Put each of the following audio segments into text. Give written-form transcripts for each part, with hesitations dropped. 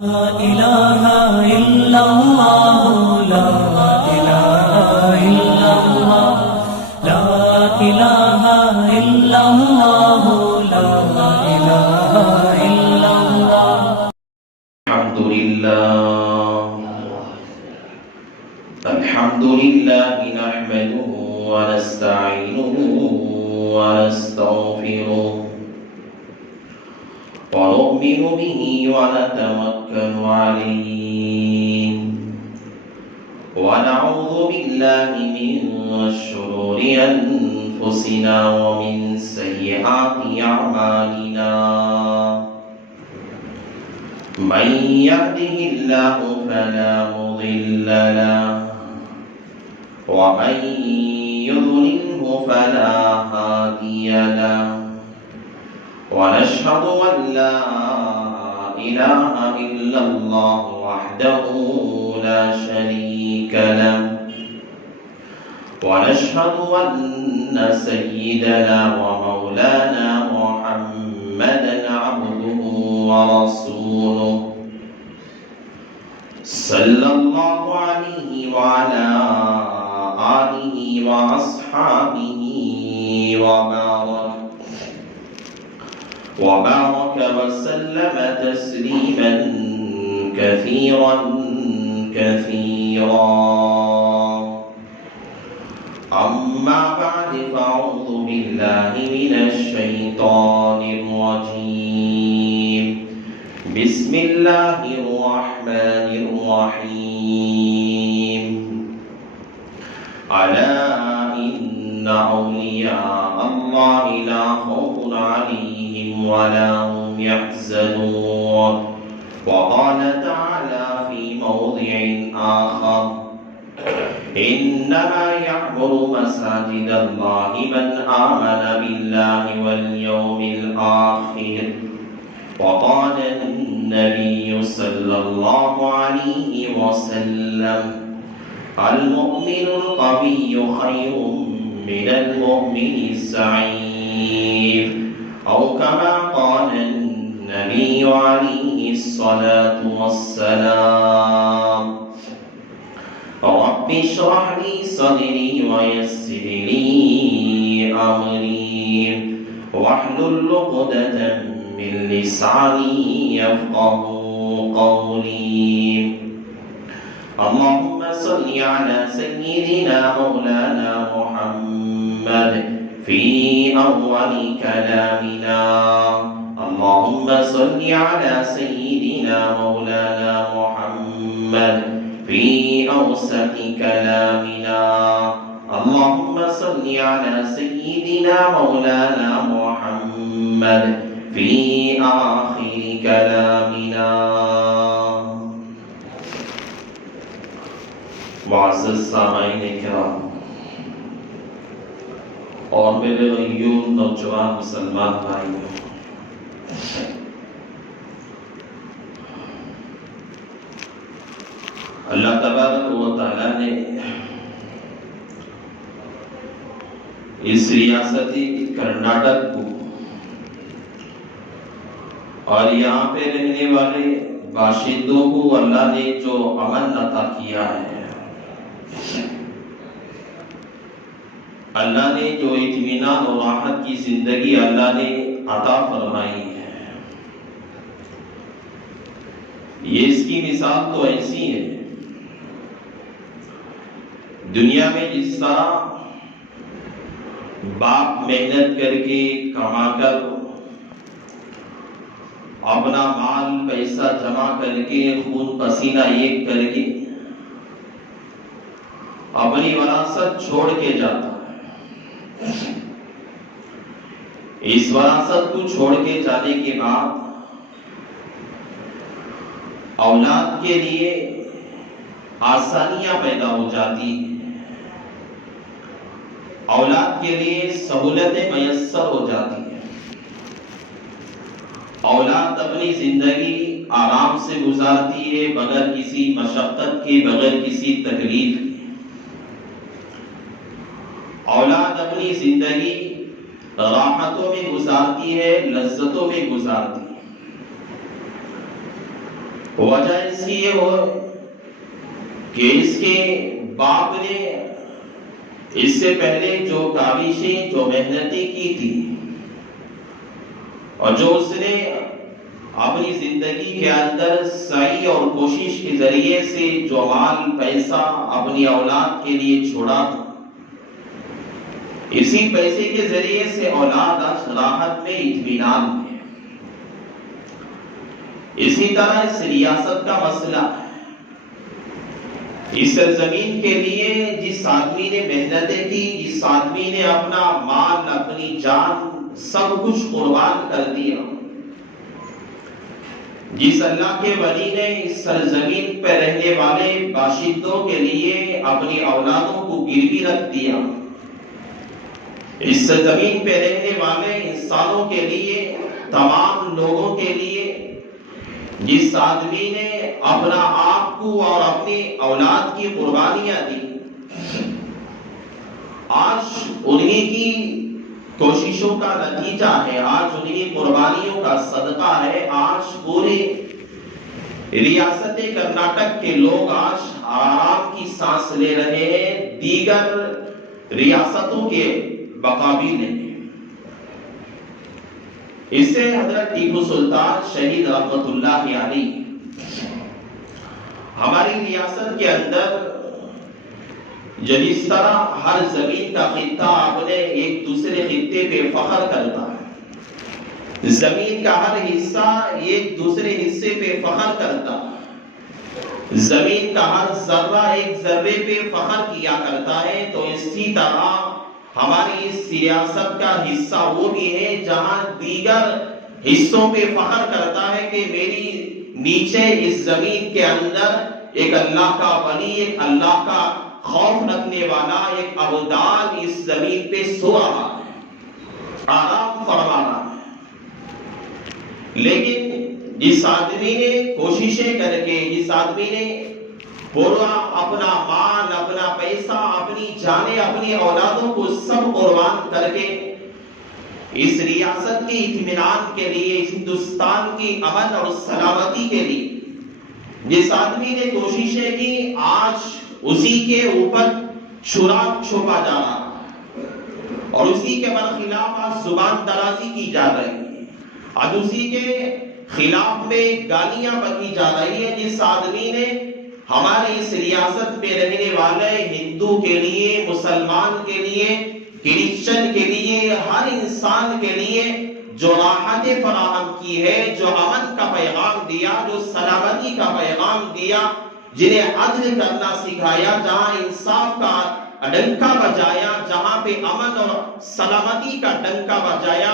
لا إله إلا الله لا إله إلا الله لا إله إلا الله لا إله إلا الله الحمد لله نحمده ونستعينه ونستغفره ونؤمن به ونتوكل عليه ونعوذ بالله من شرور أنفسنا ومن سيئات أعمالنا من يهده الله فلا مضل له ومن يضلله فلا هادي له ونشهد أن لا إله إلا الله وحده لا شريك له ونشهد أن سيدنا ومولانا محمدا عبده ورسوله صلى الله عليه وعلى آله وأصحابه وبارك وسلم تسليما كثيرا أما بعد فأعوذ بالله من الشيطان الرجيم بسم الله الرحمن الرحيم ألا إن أولياء الله لا خوف عليهم ولا هم يحزنون وقال تعالى في موضع آخر إنما يعمر مساجد الله من آمن بالله واليوم الآخر وقال النبي صلى الله عليه وسلم المؤمن القوي خير من المؤمن الضعيف أو كما قال النبي عليه الصلاة والسلام رب اشرح لي صدري ويسر لي أمري واحلل عقدة من لساني يفقه قولي اللهم صل على سيدنا مولانا محمد في أول كلامنا اللهم صل على سيدنا مولانا محمد في أوسط كلامنا اللهم صل على سيدنا مولانا محمد في آخر كلامنا معزز سامعین کرام اور میرے غیور نوجوان مسلمان بھائیوں، اللہ تبارک و تعالیٰ نے اس ریاستی کرناٹک کو اور یہاں پہ رہنے والے باشندوں کو اللہ نے جو امن عطا کیا ہے، اللہ نے جو اطمینان اور راحت کی زندگی اللہ نے عطا فرمائی ہے، یہ اس کی مثال تو ایسی ہے، دنیا میں جس طرح باپ محنت کر کے کما کر اپنا مال پیسہ جمع کر کے خون پسینہ ایک کر کے اپنی وراثت چھوڑ کے جاتا ہے، اس وراثت کو چھوڑ کے جانے کے بعد اولاد کے لیے آسانیاں پیدا ہو جاتی ہیں، اولاد کے لیے سہولتیں میسر ہو جاتی ہیں، اولاد اپنی زندگی آرام سے گزارتی ہے بغیر کسی مشقت کے، بغیر کسی تکلیف کے، اولاد اپنی زندگی راحتوں میں گزارتی ہے، لذتوں میں گزارتی ہے، وجہ اس کی یہ ہو کہ اس کے باپ نے اس سے پہلے جو کاوشیں جو محنتیں کی تھی اور جو اس نے اپنی زندگی کے اندر سعی اور کوشش کے ذریعے سے جو مال پیسہ اپنی اولاد کے لیے چھوڑا تھا، اسی پیسے کے ذریعے سے اولاد آج راحت میں اطمینان میں۔ اسی طرح اس ریاست کا مسئلہ ہے، اس زمین کے لیے جس آدمی نے محنتیں کی، جس آدمی نے اپنا مال اپنی جان سب کچھ قربان کر دیا، جس اللہ کے ولی نے اس سرزمین پہ رہنے والے باشندوں کے لیے اپنی اولادوں کو گروی رکھ دیا، اس زمین پہ رہنے والے انسانوں کے لیے، تمام لوگوں کے لیے جس آدمی نے اپنا آپ کو اور اپنی اولاد کی قربانیاں دی، آج انہی کی کوششوں کا نتیجہ ہے، آج انہی قربانیوں کا صدقہ ہے، آج پورے ریاست کرناٹک کے لوگ آج آرام کی سانس لے رہے ہیں، دیگر ریاستوں کے مقابل نہیں۔ اس سے حضرت ٹیپو سلطان شہید رحمت اللہ علیہ ہماری ریاست کے اندر جس طرح ہر زمین کا خطہ اپنے ایک دوسرے خطے پہ فخر کرتا ہے، زمین کا ہر حصہ ایک دوسرے حصے پہ فخر کرتا ہے، زمین کا ہر ذرہ ایک ذرے پہ فخر کیا کرتا ہے، تو اسی طرح ہماری اس ریاست کا حصہ وہ بھی ہے جہاں دیگر حصوں پہ فخر کرتا ہے کہ میری نیچے اس زمین کے اندر ایک اللہ کا ولی، ایک اللہ کا خوف رکھنے والا ایک عبدال اس زمین پہ سو رہا ہے، آرام فرما رہا ہے۔ لیکن جس آدمی نے کوششیں کر کے، جس آدمی نے پورا اپنا مال، اپنا پیسہ، اپنی جانیں، اپنی اولادوں کو سب قربان کر کے اس ریاست کے اطمینان کے لیے، اس ہندوستان کی امن اور سلامتی کے لیے جس آدمی نے کوششیں کی، آج اسی کے اوپر شراک چھوپا جا رہا ہے اور اسی کے برخلاف آج زبان درازی کی جا رہی ہے، آج اسی کے خلاف میں گالیاں بکی جا رہی ہے، جس آدمی نے ہمارے اس ریاست میں رہنے والے ہندو کے لیے، مسلمان کے لیے، کرسچن کے لیے، ہر انسان کے لیے جو راحتیں فراہم کی ہے، جو امن کا پیغام دیا، جو سلامتی کا پیغام دیا، جنہیں عدل کرنا سکھایا، جہاں انصاف کا ڈنکا بجایا، جہاں پہ امن اور سلامتی کا ڈنکا بجایا،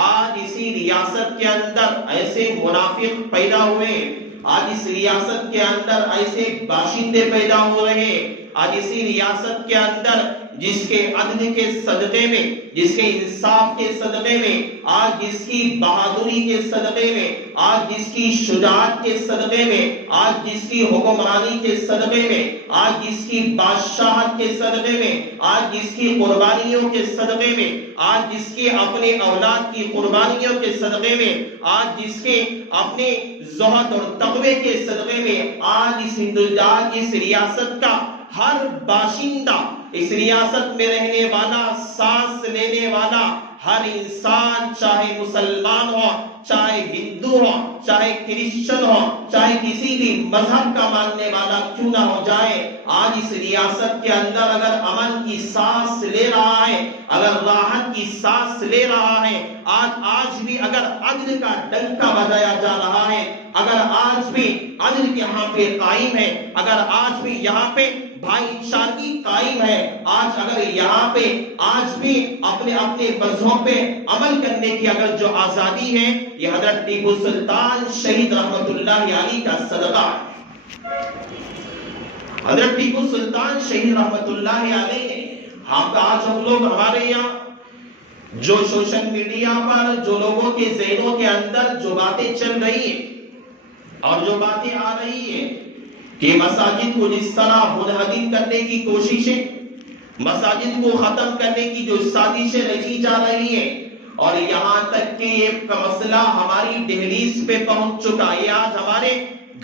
آج اسی ریاست کے اندر ایسے منافق پیدا ہوئے، آج اس ریاست کے اندر ایسے باشندے پیدا ہو رہے ہیں، آج اسی ریاست کے اندر جس کے عدل کے صدقے میں، جس کے انصاف کے صدقے میں، آج جس کی بہادری کے صدقے میں، آج جس کی شجاعت کے صدقے میں، آج جس کی حکمرانی کے صدقے میں، آج جس کی بادشاہت کے صدقے میں، آج جس کی قربانیوں کے صدقے میں، آج جس کی اپنے اولاد کی قربانیوں کے صدقے میں، آج جس کے اپنے زہد اور تقوی کے صدقے میں، آج اس ریاست کا ہر باشندہ، اس ریاست میں رہنے والا، سانس لینے والا ہر انسان، چاہے مسلمان ہو، چاہے ہندو ہو، چاہے کرسچن ہو، چاہے کسی بھی مذہب کا ماننے والا کیوں نہ ہو جائے، آج اس ریاست کے اندر اگر امن کی سانس لے رہا ہے، اگر راحت کی سانس لے رہا ہے، آج بھی اگر عدل کا ڈنکا بجایا جا رہا ہے، اگر آج بھی عدل یہاں پہ قائم ہے، اگر آج بھی یہاں پہ بھائی چارگی قائم ہے، آج اگر یہاں پہ آج بھی اپنے مذہب پہ عمل کرنے کی اگر جو آزادی ہے، یہ حضرت ٹیپو سلطان شہید رحمت اللہ علیہ کا صدقہ ہے۔ حضرت ٹیپو سلطان شہید رحمت اللہ علیہ نے آج ہم لوگ ہمارے یہاں جو سوشل میڈیا پر جو لوگوں کے ذہنوں کے اندر جو باتیں چل رہی ہیں اور جو باتیں آ رہی ہیں کہ مساجد کو جس طرح منہدم کرنے کی کوششیں، مساجد کو ختم کرنے کی جو سازشیں رچی جا رہی ہیں، اور یہاں تک کہ یہ مسئلہ ہماری دہلیز پہ پہنچ چکا ہے، آج ہمارے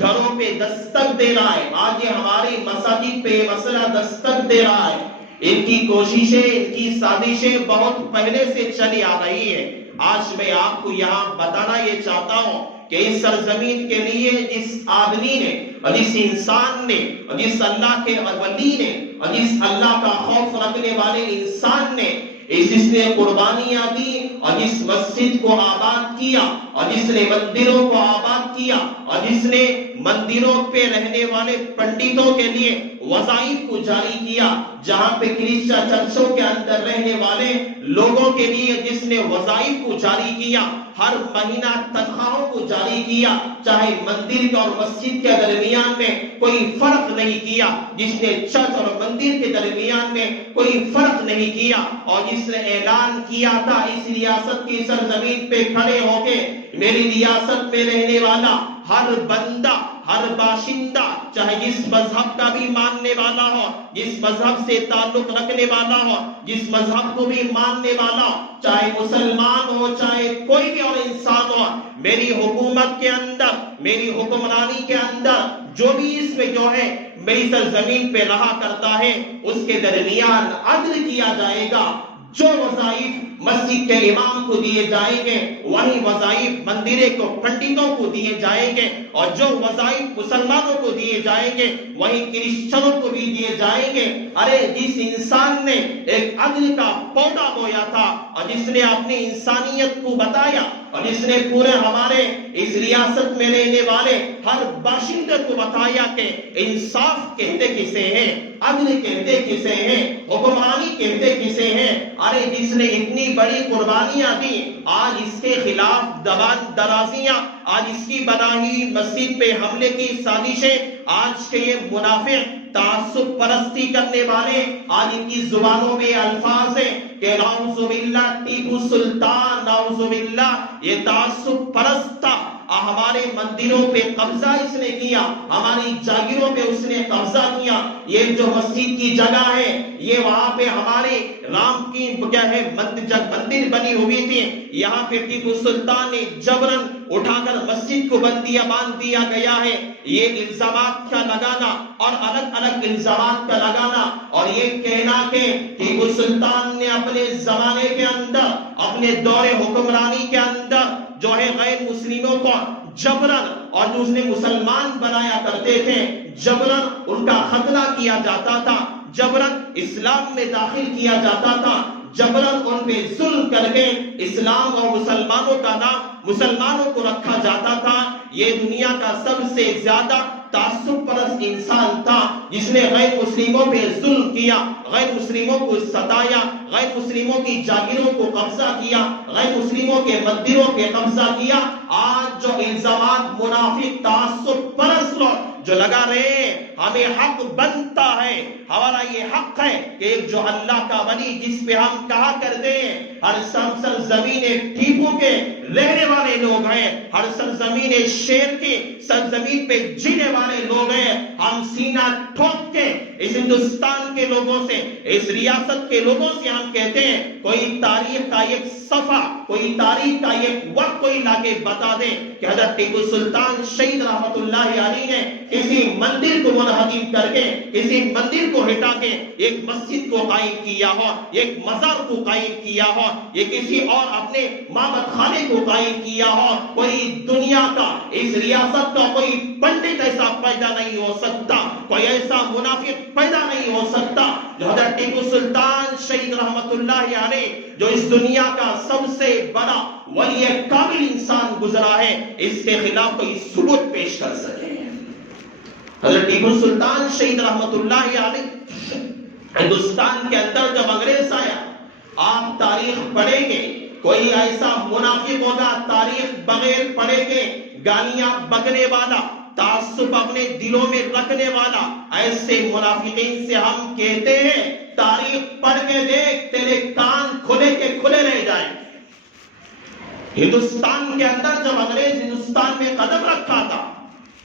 گھروں پہ دستک دے رہا ہے، آج یہ ہماری مساجد پہ مسئلہ دستک دے رہا ہے۔ ان کی کوششیں، ان کی سازشیں بہت پہلے سے چلی آ رہی ہے۔ آج میں آپ کو یہاں بتانا یہ چاہتا ہوں کہ اس سرزمین کے لیے جس آدمی نے اور جس انسان نے اور جس اللہ کے ولی نے اور جس اللہ کا خوف رکھنے والے انسان نے جس نے قربانیاں دی اور جس مسجد کو آباد کیا اور جس نے مندروں کو آباد کیا اور جس نے مندروں پہ رہنے والے پنڈتوں کے لیے وظائف کو جاری کیا، جہاں پہ کرسچن چرچوں کے اندر رہنے والے لوگوں کے لیے جس نے وظائف کو جاری کیا، ہر مہینہ تنخواہوں کو جاری کیا، چاہے مندر اور مسجد کے درمیان میں کوئی فرق نہیں کیا، جس نے چرچ اور مندر کے درمیان میں کوئی فرق نہیں کیا، اور جس نے اعلان کیا تھا اس ریاست کی سرزمین پہ کھڑے ہو کے میری ریاست میں رہنے والا ہر بندہ، ہر باشندہ، چاہے جس مذہب کا بھی ماننے والا ہو، جس مذہب سے تعلق رکھنے والا ہو، جس مذہب کو بھی ماننے والا ہو، چاہے مسلمان ہو چاہے کوئی بھی اور انسان ہو، میری حکومت کے اندر، میری حکمرانی کے اندر جو بھی اس میں جو ہے میری سرزمین پہ رہا کرتا ہے، اس کے درمیان عدل کیا جائے گا۔ جو وظائف مسجد کے امام کو دیے جائیں گے وہی وظائف مندرے کو پنڈتوں کو دیے جائیں گے، اور جو وظائف مسلمانوں کو دیے جائیں گے وہی کرسچنوں کو بھی دیے جائیں گے۔ ارے جس انسان نے ایک عدل کا پودا بویا تھا اور جس نے اپنی انسانیت کو بتایا اور جس نے پورے ہمارے اس ریاست میں رہنے والے ہر باشندے کو بتایا کہ انصاف کہتے کسے ہیں، عدل کہتے کسے ہیں، حکمرانی کہتے کسے ہیں، ارے جس نے اتنی بڑی قربانیاں دی، آج اس کے خلاف دبان درازیاں، آج اس کی بنائی مسجد پہ حملے کی سازشیں، آج کے یہ منافق تعصب پرستی کرنے والے، آج ان کی زبانوں میں الفاظ ہیں کہ نعوذ باللہ ٹیپو سلطان، نعوذ باللہ یہ تعصب پرست تھا، ہمارے مندروں پہ قبضہ اس نے کیا، ہماری جاگیروں پہ اس نے قبضہ کیا، یہ جو مسجد کی جگہ ہے یہ وہاں پہ ہمارے رام کی کیا ہے مندر بنی ہوئی تھی، یہاں پہ ٹیپو سلطان نے جبرن اٹھا کر مسجد کو باندھ دیا گیا ہے۔ یہ الزامات کا لگانا اور الگ الگ الزامات کا لگانا اور یہ کہنا کہ ٹیپو سلطان نے اپنے زمانے کے اندر، اپنے دور حکمرانی کے اندر جو ہے غیر مسلموں کو جبرن اور جو اس نے مسلمان بنایا کرتے تھے، جبرن ان کا قتل کیا جاتا تھا، جبرن اسلام میں داخل کیا جاتا تھا، جبرن ان پہ ظلم کر کے اسلام اور مسلمانوں کا نام مسلمانوں کو رکھا جاتا تھا۔ یہ دنیا کا سب سے زیادہ تعصب پرست انسان تھا جس نے غیر مسلموں پہ ظلم کیا، غیر مسلموں کو ستایا، غیر مسلموں کی جاگیروں کو قبضہ کیا، غیر مسلموں کے مندروں پہ قبضہ کیا۔ آج جو الزامات منافق تعصب پرست لوگ جو لگا رہے ہیں، ہمیں حق بنتا ہے، ہمارا یہ حق ہے کہ جو اللہ کا ولی جس پہ ہم کہا کرتے ہیں ہر سرزمین ٹیپو کے رہنے والے لوگ ہیں، ہر سرزمین شیر کی سرزمین پہ جینے والے لوگ ہیں، ہم سینہ ٹھوک کے اس ہندوستان کے لوگوں سے، اس ریاست کے لوگوں سے ہم کہتے ہیں کوئی تاریخ کا ایک صفحہ، کوئی تاریخ کا ایک وقت کوئی لا کے بتا دے کہ حضرت ٹیپو سلطان شہید رحمت اللہ علیہ نے کسی مندر کو منہدم کر کے، کسی مندر کو ہٹا کے ایک مسجد کو قائم کیا ہو، ایک مزار کو قائم کیا ہو، یہ کسی اور اپنے معبد خانے کو قائم کیا ہو۔ کوئی دنیا کا، اس ریاست کا کوئی پنڈت ایسا پیدا نہیں ہو سکتا، کوئی ایسا منافق پیدا نہیں ہو سکتا جو حضرت ٹیپو سلطان شہید رحمت اللہ علیہ جو اس دنیا کا سب سے بڑا ولی کامل انسان گزرا ہے، اس کے خلاف کوئی ثبوت پیش کر سکے۔ حضرت ٹیپو سلطان شہید رحمت اللہ علیہ ہندوستان کے اندر جب انگریز آیا، آپ تاریخ پڑھیں گے، کوئی ایسا منافق ہوگا تاریخ بغیر پڑھے کے گالیاں بکنے والا، تعصب اپنے دلوں میں رکھنے والا، ایسے منافقین سے ہم کہتے ہیں تاریخ پڑھ کے دیکھ، تیرے کان کھلے کے کھلے رہ جائیں۔ ہندوستان کے اندر جب انگریز ہندوستان میں قدم رکھا تھا،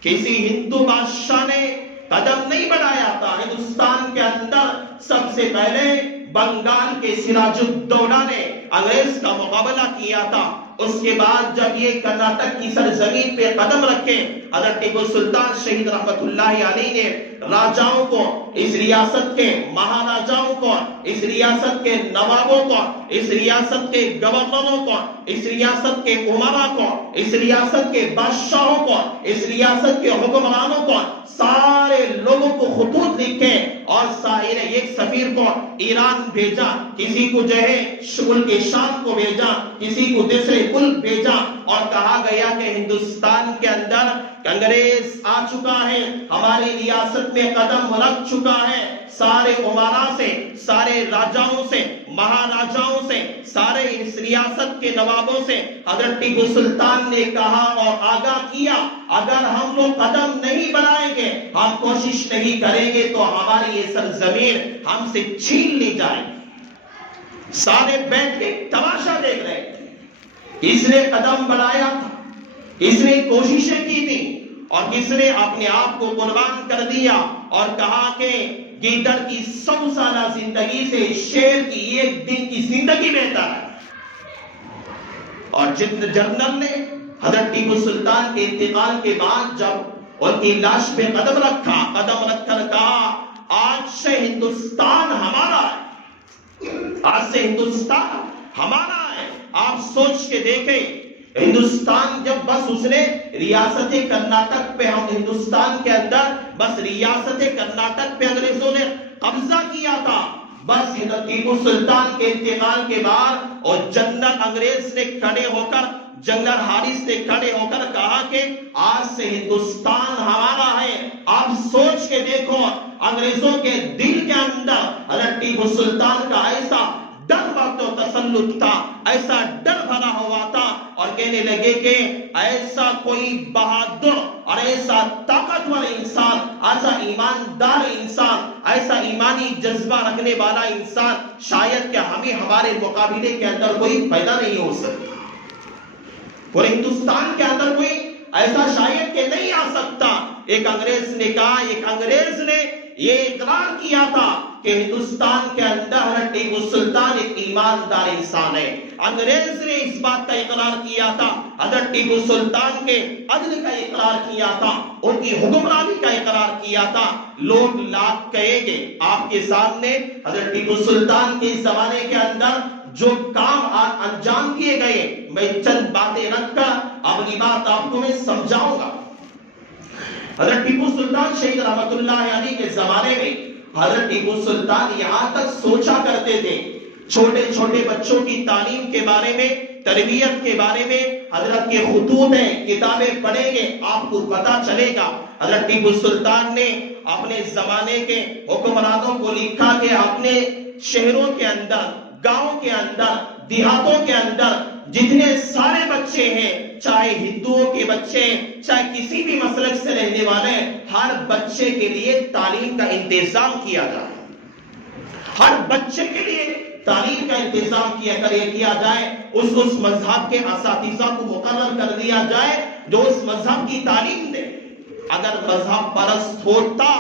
کسی ہندو بادشاہ نے قدم نہیں بڑھایا تھا۔ ہندوستان کے اندر سب سے پہلے بنگال کے سراج الدولہ نے انگریز کا مقابلہ کیا تھا، اس کے بعد جب یہ کرناٹک کی سرزمین پہ قدم رکھے، حضرت ٹیپو سلطان شہید رحمت اللہ علیہ نے راجاؤں کو، اس ریاست کے مہاراجاؤں کو، اس ریاست کے نوابوں کو، اس ریاست کے گورنروں کو، اس ریاست کے امراء کو، اس ریاست کے بادشاہوں کو، اس ریاست کے حکمرانوں کو، سارے لوگوں کو خطوط لکھے اور ایک سفیر کو ایران بھیجا، کسی کو جو ہے ملک شام کو بھیجا، کسی کو دوسرے ملک بھیجا، اور کہا گیا کہ ہندوستان کے اندر انگریز آ چکا ہے، ہماری ریاست میں قدم رکھ چکا ہے۔ سارے امراء سے، سارے راجاؤں سے، مہاراجاؤں سے، سارے اس ریاست کے نوابوں سے حضرت ٹیپو سلطان نے کہا اور آگاہ کیا، اگر ہم لوگ قدم نہیں بڑھائیں گے، ہم کوشش نہیں کریں گے تو ہماری یہ سرزمین ہم سے چھین لی جائے گی۔ سارے بیٹھ کے تماشا دیکھ رہے تھے، کس نے قدم بڑھایا تھا، کس نے کوششیں کی تھی، اور کس نے اپنے آپ کو قربان کر دیا اور کہا کہ گیدڑ کی 100 سالہ زندگی سے شیر کی ایک دن کی زندگی بہتر ہے۔ اور جنرل نے حضرت ٹیپو سلطان کے انتقال کے بعد جب ان کی لاش پہ قدم رکھا، قدم رکھ کر کہا، آج سے ہندوستان ہمارا ہے، آج سے ہندوستان ہمارا ہے۔ آپ سوچ کے دیکھیں، ہندوستان جب بس اس نے ریاست کرناٹک پہ، ہم ہندوستان کے اندر بس ریاست کرناٹک پہ انگریزوں نے قبضہ کیا تھا، بس ٹیپو سلطان کے انتقال کے بعد اور جنرل انگریز نے کھڑے ہو کر، جنرل ہارس نے کھڑے ہو کر کہا کہ آج سے ہندوستان ہمارا ہے۔ آپ سوچ کے دیکھو، انگریزوں کے دل کے اندر حضرت ٹیپو سلطان کا ایسا ڈر و تسلط تھا، ایسا ڈر بھرا ہوا تھا، اور کہنے لگے کہ ایسا کوئی بہادر اور ایسا طاقتور انسان، ایسا ایماندار انسان، ایسا ایمانی جذبہ رکھنے والا انسان شاید کہ ہمارے مقابلے کے اندر کوئی پیدا نہیں ہو سکتا، اور ہندوستان کے اندر کوئی ایسا شاید کہ نہیں آ سکتا۔ ایک انگریز نے کہا، ایک انگریز نے یہ اقرار کیا تھا کہ ہندوستان کے اندر ٹیپو سلطان ایک ایماندار انسان ہے۔ انگریز نے اس بات کا اقرار کیا تھا، حضرت ٹیپو سلطان کے عدل کا اقرار کیا تھا، ان کی حکمرانی کا اقرار کیا تھا۔ لوگ لاکھ کہیں گے آپ کے سامنے حضرت ٹیپو سلطان کے زمانے کے اندر جو کام انجام کیے گئے، میں چند باتیں رکھ کر اپنی بات آپ کو میں سمجھاؤں گا۔ حضرت ٹیپو سلطان شہید رحمت اللہ علیہ کے زمانے میں حضرت ٹیپو سلطان یہاں تک سوچا کرتے تھے، چھوٹے چھوٹے بچوں کی تعلیم کے بارے میں، تربیت کے بارے میں حضرت کے خطوط ہیں، کتابیں پڑھیں گے آپ کو پتا چلے گا۔ حضرت ٹیپو سلطان نے اپنے زمانے کے حکمرانوں کو لکھا کہ اپنے شہروں کے اندر، گاؤں کے اندر، دیہاتوں کے اندر جتنے سارے بچے ہیں، چاہے ہندوؤں کے بچے ہیں، چاہے کسی بھی مسلک سے رہنے والے ہیں، ہر بچے کے لیے تعلیم کا انتظام کیا جائے، ہر بچے کے لیے تعلیم کا انتظام کیا جائے، اس مذہب کے اساتذہ کو مقرر کر دیا جائے جو اس مذہب کی تعلیم دے۔ اگر مذہب پرست ہوتا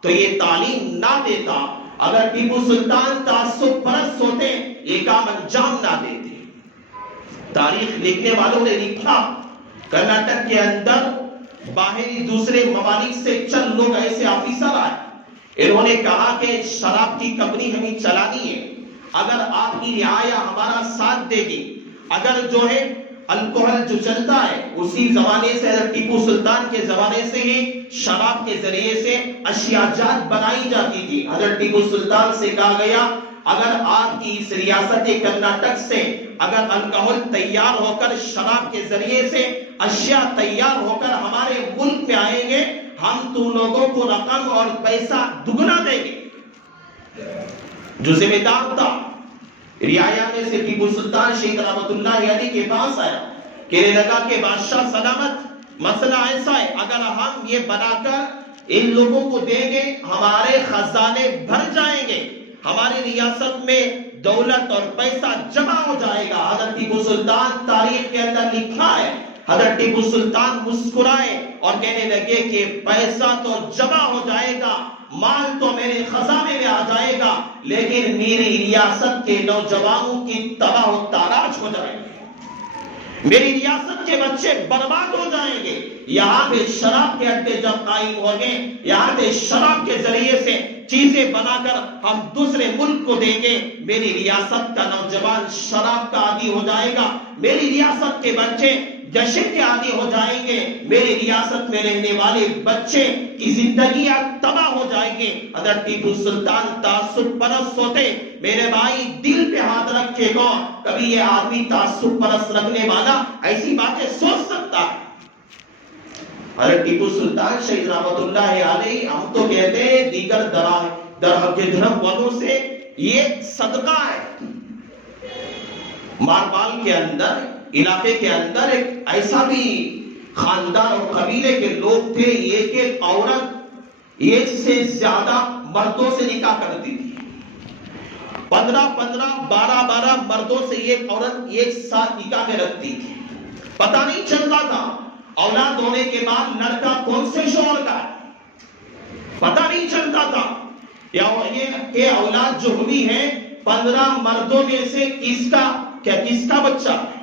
تو یہ تعلیم نہ دیتا، اگر ٹیپو سلطان تعصب پرست ہوتے یہ کام انجام نہ دیتے۔ تاریخ لکھنے والوں نے لکھا، کرناٹک کے اندر باہری دوسرے ممالک سے چند لوگ ایسے آفیسر آئے، انہوں نے کہا کہ شراب کی کمپنی ہمیں چلانی ہے، اگر آپ کی رعایا ہمارا ساتھ دے گی، اگر جو ہے الکوہل جو چلتا ہے اسی زمانے سے، حضرت ٹیپو سلطان کے زمانے سے ہی شراب کے ذریعے سے اشیاء جات بنائی جاتی تھی۔ حضرت ٹیپو سلطان سے کہا گیا اگر آپ کی اس ریاست کرناٹک سے اگر الکوہل تیار ہو کر شراب کے ذریعے سے اشیاء تیار ہو کر ہمارے ملک میں آئیں گے، ہم تم لوگوں کو رقم اور پیسہ دگنا دیں گے۔ جو ذمہ دار تھا رعایا میں سے ٹیپو سلطان شہید رحمت اللہ علیہ کے پاس آیا، کہنے لگا کہ بادشاہ سلامت، مسئلہ ایسا ہے، اگر ہم یہ بنا کر ان لوگوں کو دیں گے ہمارے خزانے بھر جائیں گے، ہماری ریاست میں دولت اور پیسہ جمع ہو جائے گا۔ حضرت ٹیپو سلطان تاریخ کے اندر لکھا ہے، حضرت ٹیپو سلطان مسکرائے اور کہنے لگے کہ پیسہ تو جمع ہو جائے گا، مال تو میرے خزانے میں آ جائے گا، لیکن میری ریاست کے نوجوانوں کی تباہ و تاراج ہو جائے گی۔ میری ریاست کے بچے برباد ہو جائیں گے. یہاں پہ شراب کے اڈے جب قائم ہوں گے، یہاں پہ شراب کے ذریعے سے چیزیں بنا کر ہم دوسرے ملک کو دیں گے، میری ریاست کا نوجوان شراب کا عادی ہو جائے گا، میری ریاست کے بچے نشے کے عادی ہو جائیں گے، میری ریاست میں رہنے والے بچے کی زندگیاں تباہ ہو جائیں گے. حضرت ٹیپو سلطان تعصب پرست ہوتے. میرے بھائی دل پہ ہاتھ رکھے گا، کبھی یہ آدمی تعصب پرست رکھنے والا ایسی باتیں سوچ سکتا ہے؟ حضرت ٹیپو سلطان شہید رحمت اللہ علیہ، ہم تو کہتے ہیں دیگر دھرم والوں سے یہ صدقہ ہے. ماربال کے اندر، علاقے کے اندر ایک ایسا بھی خاندان اور قبیلے کے لوگ تھے، ایک عورت ایک سے زیادہ مردوں سے نکاح کرتی تھی. 15 12 مردوں سے ایک عورت ایک ساتھ نکاح میں رکھتی تھی. پتہ نہیں چلتا تھا اولاد ہونے کے بعد لڑکا کون سے شوہر کا ہے، پتہ نہیں چلتا تھا. یہ اولاد جو ہوئی ہے 15 مردوں میں سے کس کا بچہ ہے.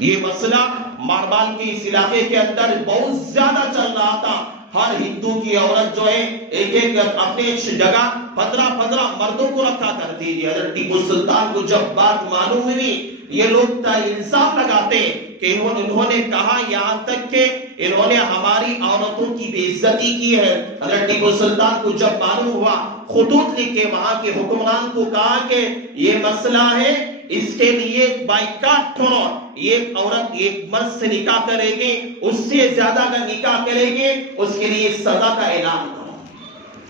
یہ مسئلہ ماربال کے اس علاقے کے اندر بہت زیادہ چل رہا تھا. ہر ہندو کی عورت جو ہے ایک اپنے جگہ 15 مردوں کو رکھا کرتی تھی. حضرت ٹیپو سلطان کو جب بات معلوم ہوئی، یہ لوگ الزام لگاتے کہ انہوں نے کہا، یہاں تک کہ انہوں نے ہماری عورتوں کی بے عزتی کی ہے. حضرت ٹیپو سلطان کو جب معلوم ہوا، خطوط لکھ کے وہاں کے حکمران کو کہا کہ یہ مسئلہ ہے، اس کے لیے بائیکاٹ کرو. ایک عورت ایک مرد سے نکاح کرے گی، اس سے زیادہ اگر نکاح کرے گی اس کے لیے سزا کا اعلان کرو.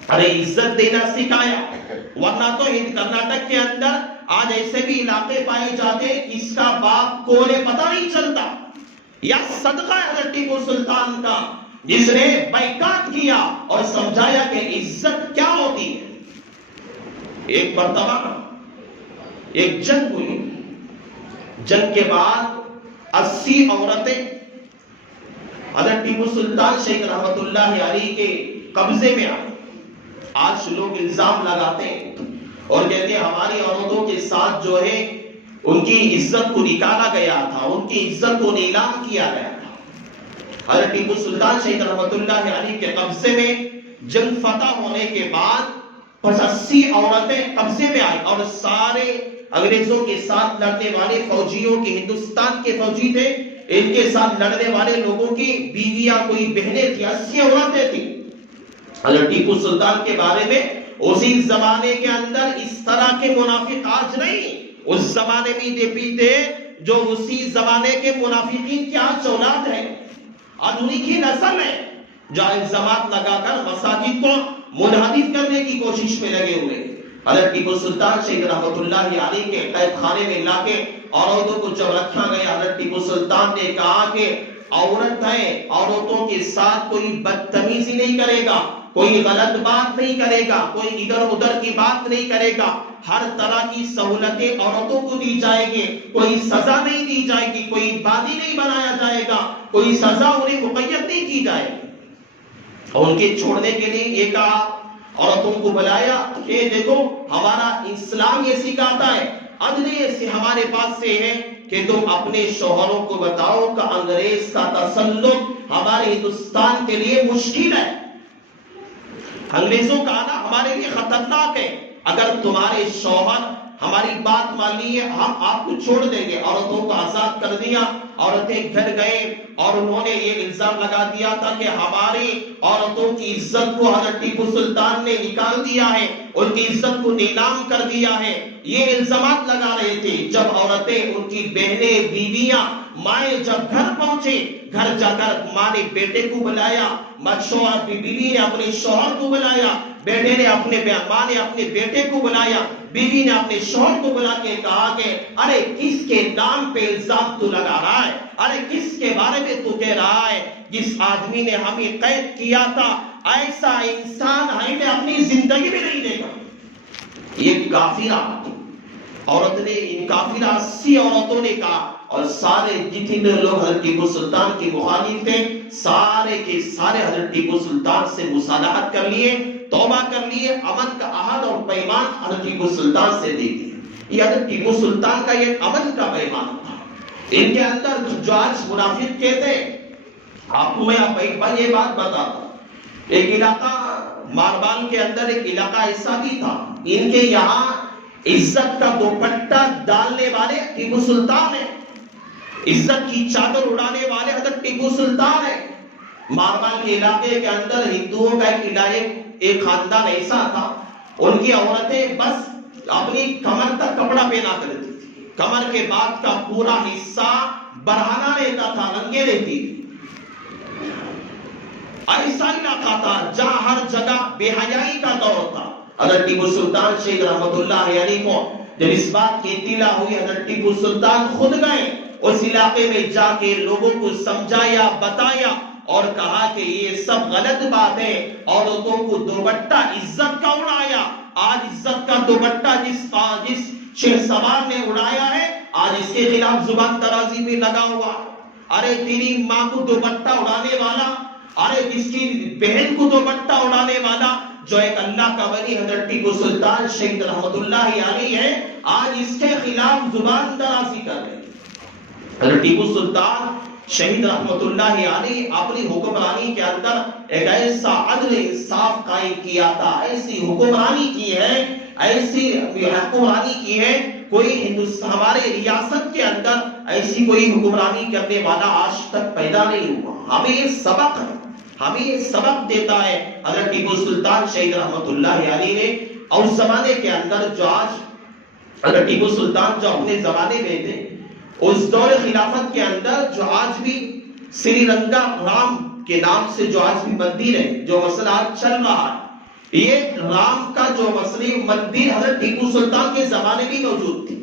ارے عزت دینا سکھایا. ورنہ تو کرناٹک کے اندر آج ایسے بھی علاقے پائے جاتے اس کا باپ کون ہے پتہ نہیں چلتا. یا صدقہ حضرت ٹیپو سلطان کا، جس نے بائیکاٹ کیا اور سمجھایا کہ عزت کیا ہوتی ہے. ایک مرتبہ ایک جنگ ہوئی. جنگ کے بعد 80 عورتیں حضرت ٹیپو سلطان شیخ رحمت اللہ علیہ کے قبضے میں آئی. آج لوگ الزام لگاتے ہیں اور کہتے ہیں ہماری عورتوں کے ساتھ جو ہے ان کی عزت کو نکالا گیا تھا، ان کی عزت کو نیلام کیا گیا تھا. حضرت ٹیپو سلطان شیخ رحمت اللہ علیہ کے قبضے میں جنگ فتح ہونے کے بعد 80 عورتیں قبضے میں آئی اور سارے انگریزوں کے ساتھ لڑنے والے فوجیوں کے، ہندوستان کے فوجی تھے، ان کے ساتھ لڑنے والے لوگوں کی بیویاں کوئی بہنیں تھی، 80 عورتیں تھیں. حضرت ٹیپو سلطان کے بارے میں اسی زمانے کے اندر اس طرح کے منافق آج نہیں، اس زمانے میں بھی تھے جو اسی زمانے کے منافقین کی آج اولاد ہے، آج انہی کی نسل ہے جو الزامات لگا کر مساجد کو منحرف کرنے کی کوشش میں لگے ہوئے. حضرت ٹیپو سلطان شیخ رحمت اللہ علیہ کے قید خانے میں لا کے عورتوں کو جب رکھا گیا، حضرت ٹیپو سلطان نے کہا کہ عورت ہے، عورتوں کے ساتھ کوئی بدتمیزی نہیں کرے گا، کوئی غلط بات نہیں کرے گا، کوئی ادھر ادھر کی بات نہیں کرے گا، ہر طرح کی سہولتیں عورتوں کو دی جائے گی، کوئی سزا نہیں دی جائے گی، کوئی بادی نہیں بنایا جائے گا، کوئی سزا انہیں مقید نہیں کی جائے گی. اور ان کے چھوڑنے کے لیے یہ کہا، عورتوں کو بلایا کہ دیکھو ہمارا اسلام یہ سکھاتا ہے، عدلیہ سے ہمارے پاس سے ہے کہ تم اپنے شوہروں کو بتاؤ کہ انگریز کا تسلط ہمارے ہندوستان کے لیے مشکل ہے، انگریزوں کا آنا ہمارے لیے خطرناک ہے، اگر تمہارے شوہر ہماری بات مان لی ہے ہم آپ کو چھوڑ دیں گے. عورتوں کو آزاد کر دیا. عورتیں گھر گئے اور انہوں نے یہ الزام لگا دیا تھا کہ ہماری عورتوں کی عزت کو حضرت ٹیپو سلطان نے نکال دیا ہے، ان کی عزت کو نیلام کر دیا ہے. یہ الزامات لگا رہے تھے. جب عورتیں، ان کی بہنیں، بیویاں، مائیں جب گھر پہنچے، گھر جا کر ماں نے بیٹے کو بلایا، شوہر بیوی نے اپنے شوہر کو بلایا، بیٹے نے ماں نے اپنے بیٹے کو بلایا، بیوی نے اپنے شوہر کو بلا کے کہا کہ ارے کس کے نام پہ الزام تو لگا رہا ہے، ارے کس کے بارے میں تو کہہ رہا ہے، جس آدمی نے ہمیں قید کیا تھا ایسا انسان ہمیں اپنی زندگی میں نہیں دے گا. یہ کافرہ عورت نے، ان کافرہ 80 عورتوں نے کہا، اور سارے جتنے لوگ حضرت ٹیپو سلطان کے مخالف تھے سارے کے سارے حضرت ٹیپو سلطان سے مصالحت کر لیے، توبہ کر لیے، امن کا عہد اور پیمان حضرت ٹیپو سلطان سے دے دیے. یہ حضرت ٹیپو سلطان کا یہ امن کا پیمان تھا. ان کے اندر جو آج منافق کہتے ہیں، آپ کو میں یہ بات بتاتا ہوں، ایک علاقہ ماربال کے اندر ایک علاقہ ایسا بھی تھا، ان کے یہاں عزت کا دوپٹہ ڈالنے والے ٹیپو سلطان ہیں، عزت کی چادر اڑانے والے حضرت ٹیپو سلطان ہیں۔ ماربال کے علاقے کے اندر ہندوؤں کا ایک خاندان ایسا تھا، ان کی عورتیں بس اپنی کمر تک کپڑا پہنا کرتی تھی، کمر کے بعد کا پورا حصہ برہنہ رہتا تھا، ننگے رہتی تھی۔ ایسا علاقہ تھا جہاں ہر جگہ بے حیائی کا دور تھا۔ حضرت ٹیپو سلطان شہید رحمت اللہ علیہ کو جب اس بات کی اطلاع ہوئی، حضرت ٹیپو سلطان خود گئے اس علاقے میں، جا کے لوگوں کو سمجھایا، بتایا اور کہا کہ یہ سب غلط بات ہے، عورتوں کو دوپٹہ عزت کا اڑایا۔ آج عزت کا دوپٹہ جس شیخ سوار نے اڑایا ہے، آج اس کے خلاف زبان درازی میں لگا ہوا۔ ارے تیری ماں کو دوپٹہ اڑانے والا، ارے جس کی بہن کو دوپٹہ اڑانے والا، جو ایک اللہ کا ولی حضرت ٹیپو سلطان شہید رحمت اللہ علیہ ہے، آج اس کے خلاف زبان درازی کر رہے ہیں۔ حضرت ٹیپو سلطان شہید رحمت اللہ علیہ اپنی حکمرانی کے اندر ایک ایسا عدل انصاف قائم کیا تھا، ایسی حکمرانی کی ہے، ایسی حکمرانی کی ہے، کوئی ہمارے ریاست کے اندر ایسی کوئی حکمرانی کرنے والا آج تک پیدا نہیں ہوا۔ ہمیں یہ سبق ہے، ہمیں یہ سبق دیتا ہے حضرت ٹیپو سلطان شہید رحمت اللہ علیہ نے۔ اور اس زمانے کے اندر جو آج حضرت ٹیپو سلطان جو اپنے زمانے میں تھے، اس دور خلافت کے اندر جو آج بھی سری رنگا رام کے نام سے جو آج بھی مندر ہے، جو مسئلہ آج چل رہا ہے، یہ رام کا جو مسئلہ مندر حضرت ٹیپو سلطان کے زمانے بھی موجود تھی۔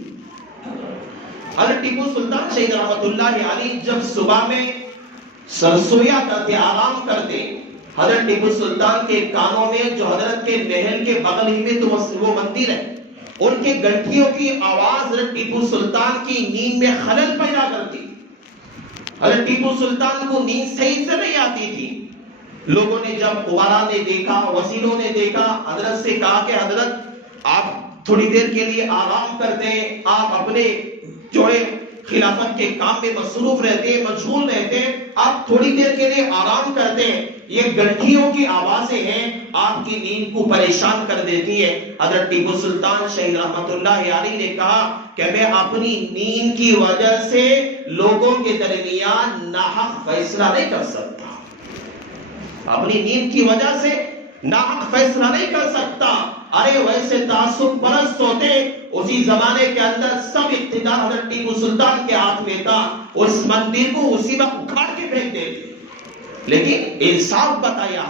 حضرت ٹیپو سلطان شہید رحمت اللہ علیہ جب صبح میں سرسویا کرتے، آرام کرتے، حضرت ٹیپو سلطان کے کانوں میں جو حضرت کے محل کے بغل ہی میں تو وہ مندر ہے، ان کے گھنٹیوں کی آواز حضرت ٹیپو سلطان کی نیند میں خلل پیدا کرتی۔ حضرت ٹیپو سلطان کو نیند صحیح سے نہیں آتی تھی۔ لوگوں نے جب عمرا نے دیکھا، وزیروں نے دیکھا، حضرت سے کہا کہ حضرت آپ تھوڑی دیر کے لیے آرام کرتے ہیں، آپ اپنے جو ہے خلافت کے کام میں مصروف رہتے ہیں، مشغول رہتے ہیں، آپ تھوڑی دیر کے لیے آرام کرتے ہیں، یہ گھنٹیوں کی آوازیں ہیں، آپ کی نیند کو پریشان کر دیتی ہے۔ حضرت ٹیپو سلطان شہید رحمت اللہ علیہ نے کہا کہ میں اپنی نیند کی وجہ سے لوگوں کے درمیان ناحق فیصلہ نہیں کر سکتا، اپنی نیند کی وجہ سے ناحق فیصلہ نہیں کر سکتا۔ ارے ویسے تعصب پرست ہوتے، اسی زمانے کے اندر سب اقتدار حضرت ٹیپو سلطان کے ہاتھ میں تھا، اس مندر کو اسی وقت اکھاڑ کے پھینک دیتے، لیکن انصاف بتایا،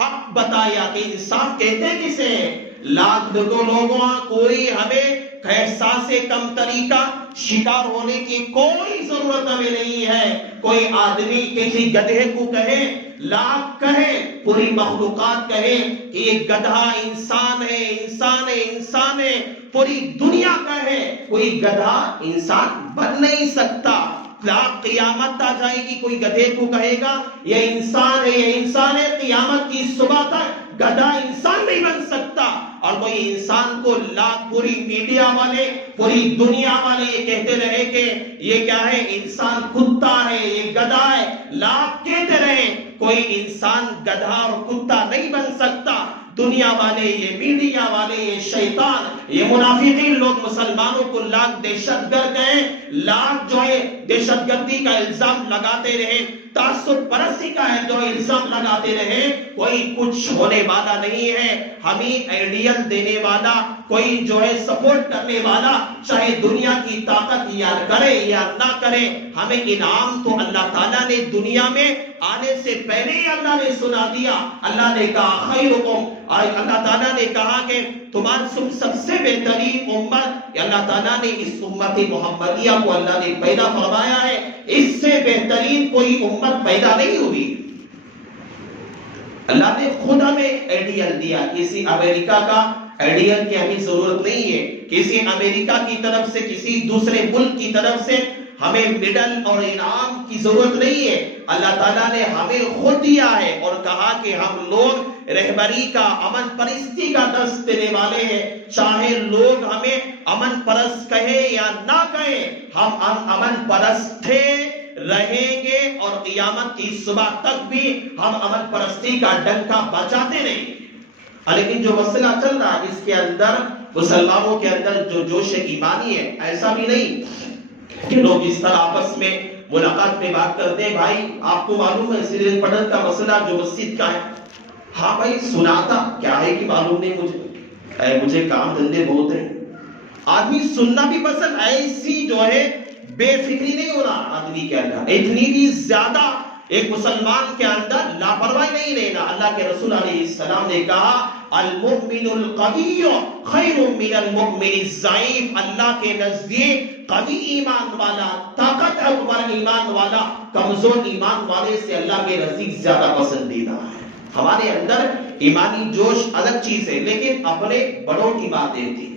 حق بتایا کہ انصاف کہتے کسے ہیں۔ لاکھ لوگوں کوئی ہمیں احساس کمتری کا شکار ہونے کی کوئی ضرورت ہمیں نہیں ہے۔ کوئی آدمی کسی گدھے کو کہے، لاکھ کہے، پوری مخلوقات کہے کہ یہ گدھا انسان ہے، انسان ہے، انسان ہے، پوری دنیا کہے، کوئی گدھا انسان بن نہیں سکتا۔ قیامت آ جائے گی، کوئی گدھے کو کہے گا یہ انسان ہے، یہ انسان ہے، قیامت کی صبح تک گدھا انسان نہیں بن سکتا۔ اور کوئی انسان کو لاکھ پوری میڈیا والے، پوری دنیا والے یہ کہتے رہے کہ یہ کیا ہے، انسان کتا ہے، یہ گدھا ہے، لاکھ کہتے رہے، کوئی انسان گدھا اور کتا نہیں بن سکتا۔ دنیا والے، یہ میڈیا والے، یہ شیطان، یہ منافقین لوگ مسلمانوں کو لاکھ دہشت گرد کہیں، لاکھ جو ہے دہشت گردی کا الزام لگاتے رہے، تعصب پرستی کا ہے جو الزام لگاتے رہے، کوئی کچھ ہونے والا نہیں ہے۔ ہمیں آئیڈیل دینے والا، کوئی جو ہے سپورٹ کرنے والا، چاہے دنیا کی طاقت یا کرے یا نہ کرے، ہمیں انعام تو اللہ تعالیٰ نے دنیا میں آنے سے پہلے ہی اللہ نے سنا دیا۔ اللہ نے کہا خیرکم، اللہ تعالیٰ نے کہا کہ تمہارا سب سے بہترین امت، اللہ تعالیٰ نے اس امت محمدیہ کو اللہ نے پیدا فرمایا ہے، اس سے بہترین کوئی امت پیدا نہیں ہوئی۔ اللہ نے خود ہمیں آئیڈیل دیا، کسی امریکہ کا آئیڈیل کی ہمیں ضرورت نہیں ہے، کسی امریکہ کی طرف سے، کسی دوسرے ملک کی طرف سے ہمیں میڈل اور انعام کی ضرورت نہیں ہے۔ اللہ تعالیٰ نے ہمیں خود دیا ہے اور کہا کہ ہم لوگ رہبری کا، امن پرستی کا درس دینے والے ہیں. چاہے لوگ ہمیں امن پرست کہیں یا نہ کہیں، ہم امن پرست تھے، رہیں گے، اور قیامت کی صبح تک بھی ہم امن پرستی کا ڈنکا بجاتے رہیں گے. لیکن جو مسئلہ چل رہا ہے اس کے اندر مسلمانوں کے اندر جو جوش ایمانی ہے، ایسا بھی نہیں کہ لوگ اس طرح آپس میں ملاقات میں بات کرتے ہیں. بھائی آپ کو معلوم ہے سیریل پڑھن کا مسئلہ جو مسجد کا ہے؟ ہاں بھائی سناتا کیا ہے کہ معلوم نہیں مجھے کام دھندے بہت ہیں. آدمی سننا بھی پسند، ایسی جو ہے بے فکری نہیں ہو رہا آدمی کے اندر، اتنی بھی زیادہ ایک مسلمان کے اندر لاپرواہی نہیں رہنا. اللہ کے رسول علیہ السلام نے کہا المؤمن القوی خیر من المؤمن الضعیف. اللہ کے نزدیک قوی ایمان والا، طاقتور ایمان والا کمزور ایمان والے سے اللہ کے نزدیک زیادہ پسندیدہ ہے. ہمارے اندر ایمانی جوش الگ چیز ہے، لیکن اپنے بڑوں کی باتیں تھی،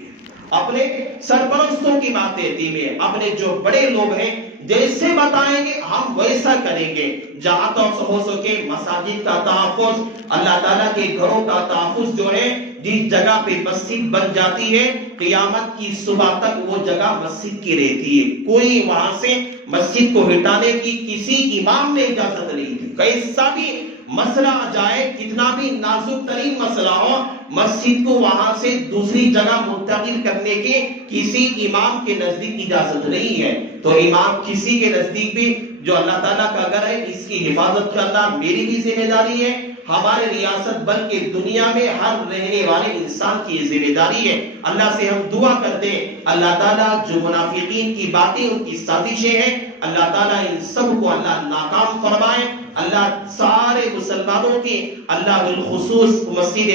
اپنے سرپرستوں کی باتیں تھی، میں اپنے جو بڑے لوگ ہیں جیسے بتائیں گے ہم ویسا کریں گے. جہاں تک ہو سکے مساجد کا تحفظ، اللہ تعالیٰ کے گھروں کا تحفظ جو ہے، جس جگہ پہ مسجد بن جاتی ہے قیامت کی صبح تک وہ جگہ مسجد کی رہتی ہے. کوئی وہاں سے مسجد کو ہٹانے کی کسی امام نے اجازت نہیں دی. کیسا بھی مسئلہ آ جائے، کتنا بھی نازک ترین مسئلہ ہو، مسجد کو وہاں سے دوسری جگہ منتقل کرنے کے کسی امام کے نزدیک اجازت نہیں ہے. تو امام کسی کے نزدیک بھی جو اللہ تعالیٰ کا گھر ہے اس کی حفاظت کرنا میری بھی ذمہ داری ہے، ہمارے ریاست بلکہ دنیا میں ہر رہنے والے انسان کی ذمہ داری ہے. اللہ سے ہم دعا کرتے ہیں اللہ تعالیٰ جو منافقین کی باتیں ان کی سازشیں ہیں، اللہ تعالیٰ ان سب کو اللہ ناکام فرمائے. اللہ سارے مسلمانوں کی، اللہ بالخصوص مسجد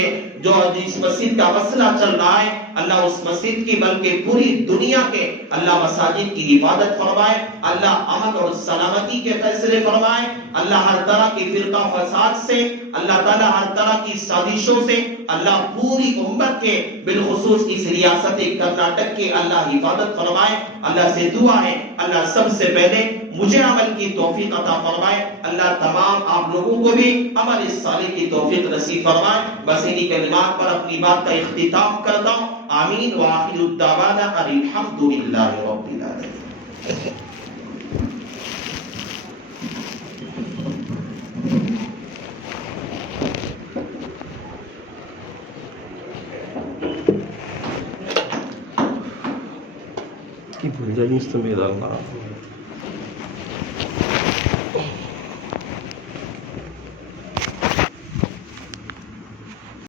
جو جس مسجد کا مسئلہ چل رہا ہے، اللہ اس مسجد کی بلکہ پوری دنیا کے اللہ مساجد کی حفاظت فرمائے. اللہ امن اور سلامتی کے فیصلے فرمائے. اللہ ہر طرح کی فرقہ فساد سے، اللہ تعالیٰ ہر طرح کی سازشوں سے اللہ پوری امت کے بالخصوص اس ریاست کرناٹک کے اللہ حفاظت فرمائے. اللہ سے دعا ہے اللہ سب سے پہلے مجھے عمل کی توفیق عطا فرمائے. اللہ تمام آپ لوگوں کو بھی عمل صالح کی توفیق نصیب فرمائے. بس انہی کلمات پر اپنی بات کا اختتام کرتا ہوں. آمین وآخر الدعوانا الحمد للہ رب العالمین. کی بھول جائیں اس تو میرا اللہ